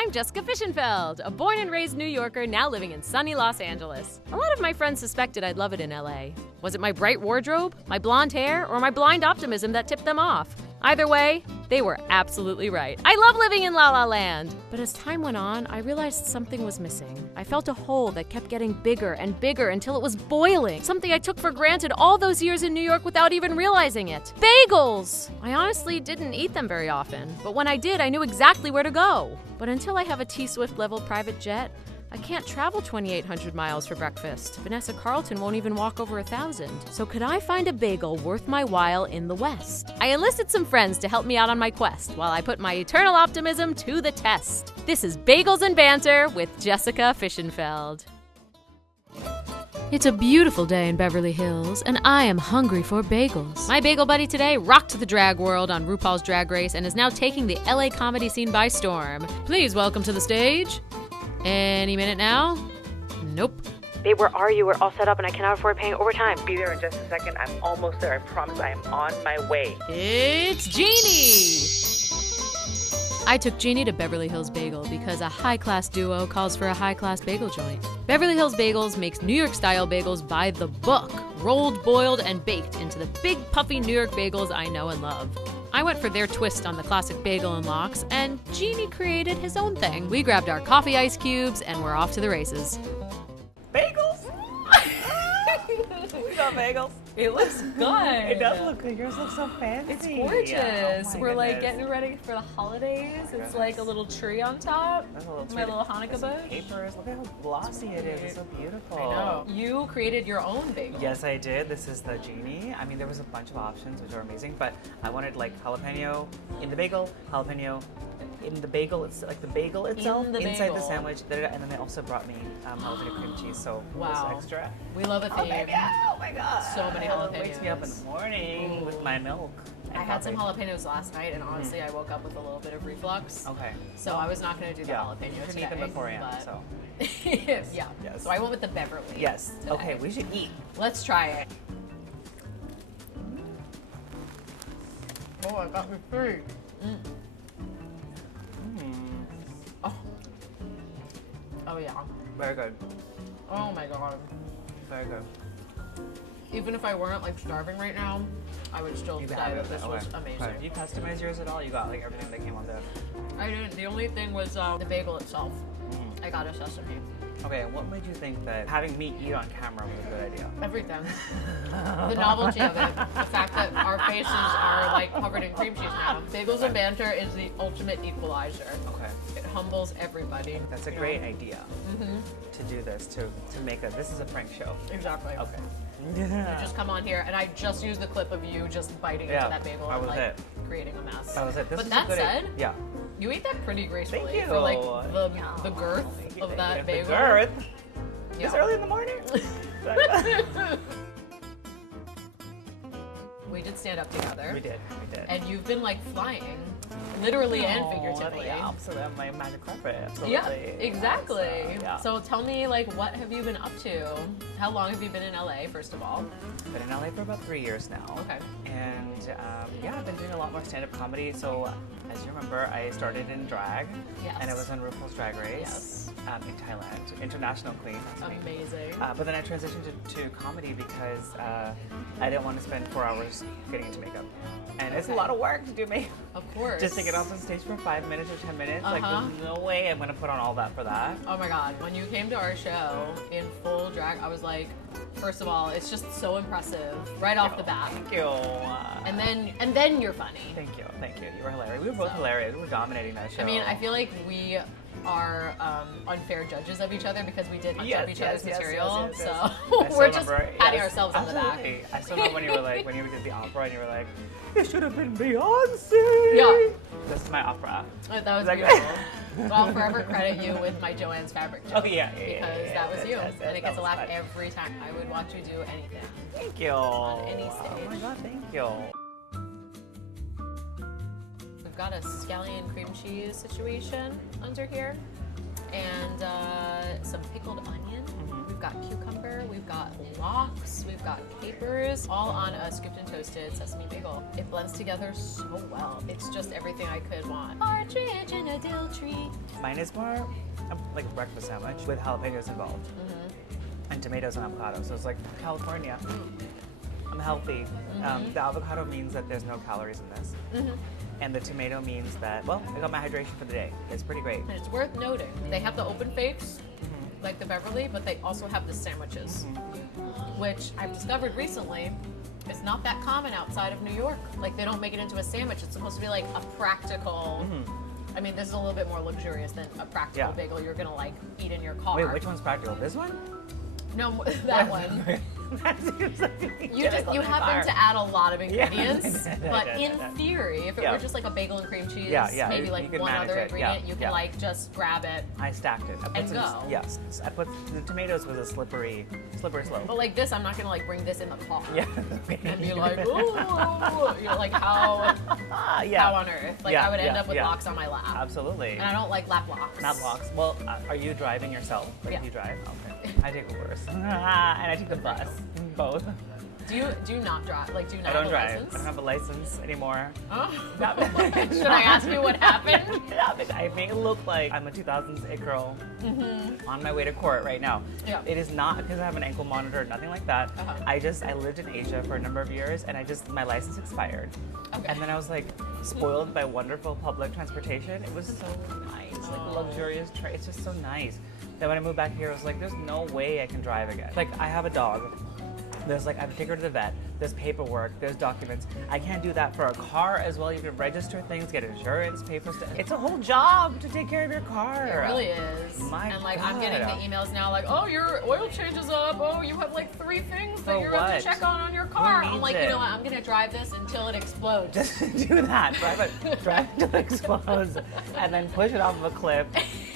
I'm Jessica Fischenfeld, a born and raised New Yorker now living in sunny Los Angeles. A lot of my friends suspected I'd love it in LA. Was it my bright wardrobe, my blonde hair, or my blind optimism that tipped them off? Either way, they were absolutely right. I love living in La La Land! But as time went on, I realized something was missing. I felt a hole that kept getting bigger and bigger until it was boiling. Something I took for granted all those years in New York without even realizing it. Bagels! I honestly didn't eat them very often, but when I did, I knew exactly where to go. But until I have a T-Swift level private jet, I can't travel 2,800 miles for breakfast. Vanessa Carlton won't even walk over 1,000. So could I find a bagel worth my while in the West? I enlisted some friends to help me out on my quest while I put my eternal optimism to the test. This is Bagels and Banter with Jessica Fischenfeld. It's a beautiful day in Beverly Hills, and I am hungry for bagels. My bagel buddy today rocked the drag world on RuPaul's Drag Race and is now taking the LA comedy scene by storm. Please welcome to the stage. Any minute now? Nope. Babe, where are you? We're all set up and I cannot afford paying overtime. Be there in just a second. I'm almost there. I promise I am on my way. It's Genie! I took Genie to Beverly Hills Bagel because a high-class duo calls for a high-class bagel joint. Beverly Hills Bagels makes New York-style bagels by the book, rolled, boiled, and baked into the big, puffy New York bagels I know and love. I went for their twist on the classic bagel and lox, and Genie created his own thing. We grabbed our coffee ice cubes, and we're off to the races. Bagels? We got bagels. It looks good. It does look good. Yours looks so fancy. It's gorgeous. Yeah. Oh We're like goodness. getting ready for the holidays. It's like a little tree on top. There's a little My tree. little Hanukkah There's some bush. papers. Look at how glossy it is. It's so beautiful. I know. You created your own bagel. Yes, I did. This is the Genie. I mean, there was a bunch of options, which are amazing, but I wanted like jalapeno in the bagel, jalapeno in the bagel, it's like the bagel itself, inside the sandwich, and then they also brought me jalapeno cream cheese, so wow. this extra. We love a theme. Oh my god. So many jalapenos. It wakes me up in the morning with my milk. I had some jalapenos last night, and honestly, I woke up with a little bit of reflux. Okay. So I was not going to do the jalapeno you today. eat them beforehand, but so. yeah. Yes. So I went with the Beverly. Yes. Today. Okay, we should eat. Let's try it. Oh, I got me free. Oh yeah. Very good. Oh my god. Very good. Even if I weren't like starving right now, I would still say that this was amazing. Right. You customize yours at all? You got like everything that came on there? I didn't. The only thing was the bagel itself. I got a sesame. Okay, and what made you think that having me eat on camera was a good idea? Everything. The novelty of it. The fact that our faces are like covered in cream cheese now. Bagels and Banter is the ultimate equalizer. Okay. It humbles everybody. That's a great idea to do this, to make a, this is a prank show. Exactly. Okay. You just come on here, and I just used the clip of you just biting into that bagel and like creating a mess. That was it. This but is that a good said, yeah. You ate that pretty gracefully. Thank you. For like the girth of that bagel. The girth? Yeah. This early in the morning? We did stand up together. We did. And you've been like flying, literally and figuratively. Yeah, absolutely. My magic carpet. Absolutely. Yeah, exactly. Yeah. So tell me, like, what have you been up to? How long have you been in LA, first of all? I've been in LA for about 3 years now. Okay. And yeah, I've been doing a lot more stand-up comedy. So as you remember, I started in drag. Yes. And I was on RuPaul's Drag Race. Yes. In Thailand, international queen. That's me. Amazing. But then I transitioned to comedy because I didn't want to spend 4 hours getting into makeup. And it's a lot of work to do makeup. Of course. Just to get off on stage for 5 minutes or 10 minutes. Like, there's no way I'm going to put on all that for that. Oh my god. When you came to our show in full drag, I was like, first of all, it's just so impressive right off the bat. Thank you. And then you're funny. Thank you. You were hilarious. We were both hilarious. We were dominating that show. I mean, I feel like we are unfair judges of each other because we did hunch up each other's material. So we're just patting ourselves on the back. I still know when you were like, when you did the opera and you were like, it should have been Beyonce. Yeah. This is my opera. That was beautiful. Well, I'll forever credit you with my Joanne's fabric joke. Okay, yeah. Because that was you. And it gets a laugh every time. I would watch you do anything. Thank you. On any stage. Oh my god, thank you. We've got a scallion cream cheese situation under here. and some pickled onion. We've got cucumber, we've got lox, we've got capers, all on a scooped and toasted sesame bagel. It blends together so well. It's just everything I could want. Partridge in a dill tree. Mine is more like a breakfast sandwich with jalapenos involved and tomatoes and avocado. So it's like California. I'm healthy. The avocado means that there's no calories in this. And the tomato means that, well, I got my hydration for the day. It's pretty great. And it's worth noting, they have the open fakes, like the Beverly, but they also have the sandwiches, which I've discovered recently is not that common outside of New York. Like, they don't make it into a sandwich. It's supposed to be like a practical, I mean, this is a little bit more luxurious than a practical bagel you're gonna like eat in your car. Wait, which one's practical? This one? No, that one. That seems like You happen to add a lot of ingredients, I but did. in theory, if it were just like a bagel and cream cheese, maybe you like could one manage other it. ingredient, you can like just grab it. I stacked it. I put And go. Yes, I put the tomatoes was a slippery slope. But like this, I'm not gonna like bring this in the car. Yeah. And be like, ooh, you're like, how on earth? Like I would end up with lox on my lap. Absolutely. And I don't like lap locks. Not lox. Well, are you driving yourself? Like, do you drive? Okay. I take Ubers. And I take the bus. Both. Do you not drive? Like, do you not I don't have a drive. license? I don't have a license anymore. Oh. Should I ask you what happened? I make it look like I'm a 2000s it girl on my way to court right now. Yeah. It is not because I have an ankle monitor, nothing like that. I lived in Asia for a number of years, and my license expired. Okay. And then I was like spoiled by wonderful public transportation. It was so nice, like luxurious. It's just so nice. Then when I moved back here, I was like, there's no way I can drive again. Like, I have a dog. There's like, I have to take her to the vet. There's paperwork, there's documents. I can't do that for a car as well. You can register things, get insurance, pay for stuff. It's a whole job to take care of your car. It really is. And like, I'm getting the emails now like, oh, your oil change is up. Oh, you have like 3 things that you're going to check on your car. I'm like, you know what? I'm going to drive this until it explodes. Just do that. Drive until it explodes. And then push it off of a cliff.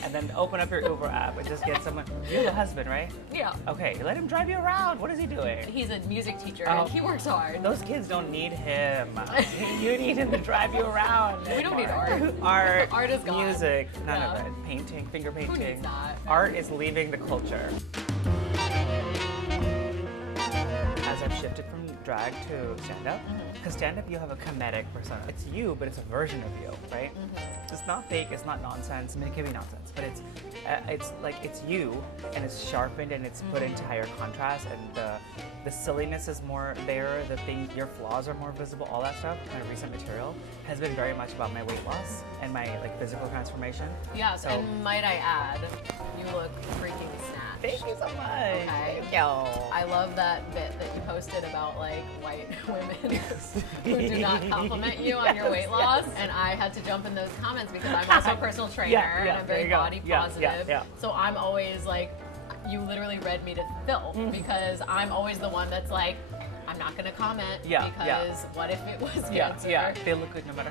And then open up your Uber app and just get someone. You have a husband, right? Yeah. Okay, let him drive you around. What is he doing? He's a music teacher and he works hard. Those kids don't need him. You need him to drive you around. We don't need art. Art is gone. Music, none of it. Painting, finger painting. Who needs that? Art is leaving the culture. As I've shifted from drag to stand-up, because stand-up you have a comedic persona. It's you, but it's a version of you, right? It's not fake, it's not nonsense. I mean, it can be nonsense, but it's like it's you, and it's sharpened and it's put into higher contrast, and the silliness is more there. Your flaws are more visible. All that stuff. My recent material has been very much about my weight loss and my like physical transformation. Yes, and might I add, you look freaking snatched. Thank you so much. Okay. Thank you. I love that bit that you posted about like white women who do not compliment you on your weight loss, and I had to jump in those comments because I'm also a personal trainer and I'm very body positive. So I'm always like, you literally read me to filth because I'm always the one that's like, I'm not gonna comment because what if it was cancer? They look good no matter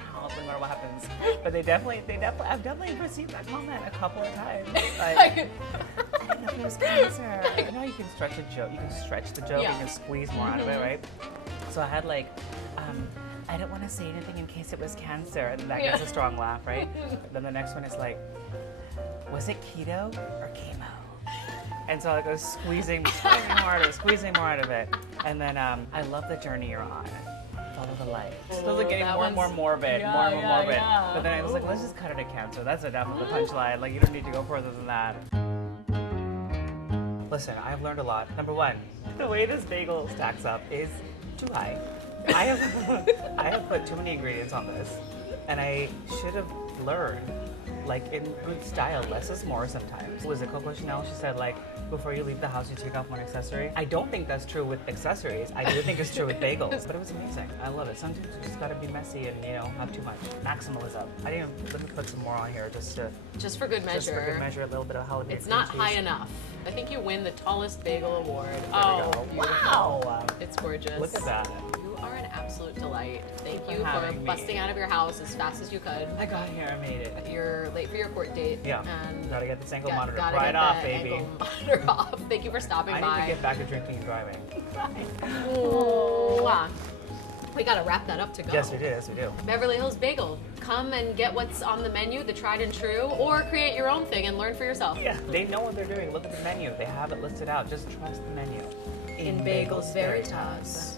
what happens. But I've definitely received that comment a couple of times. Like, I didn't know it was cancer. You know, you can stretch a joke. You can stretch the joke. You can squeeze more out of it, right? So I had like, I didn't want to say anything in case it was cancer, and that gets a strong laugh, right? Then the next one is like, was it keto or chemo? And so I was squeezing more out of it. And then I love the journey you're on. Follow the light. Those are getting more and more morbid, more and more morbid. But then I was like, let's just cut it to cancer. That's enough of the punchline. Like, you don't need to go further than that. Listen, I've learned a lot. Number 1, the way this bagel stacks up is too high. I have put too many ingredients on this, and I should have learned, like in good style, less is more sometimes. Was it Coco Chanel? She said like, before you leave the house, you take off one accessory. I don't think that's true with accessories. I do think it's true with bagels, but it was amazing. I love it. Sometimes you just gotta be messy and, you know, have too much. Maximalism. Let me put some more on here just for good measure. Just for good measure, a little bit of jalapeno. It's not high enough. I think you win the tallest bagel award. There we go. Wow! It's gorgeous. Look at that. You are an absolute delight. Thank you for busting out of your house as fast as you could. I got here, I made it. You're late for your court date. Yeah. And gotta get this ankle monitor right off, baby. Ankle monitor off. Thank you for stopping by. I need to get back to drinking and driving. Ooh. We gotta wrap that up to go. Yes, we do. Yes, we do. Beverly Hills Bagel. Come and get what's on the menu, the tried and true, or create your own thing and learn for yourself. Yeah, they know what they're doing. Look at the menu. They have it listed out. Just trust the menu. In Bagels Veritas.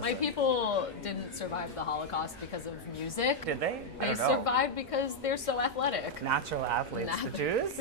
My people didn't survive the Holocaust because of music. Did they? I They don't know. survived because they're so athletic. Natural athletes, the Jews?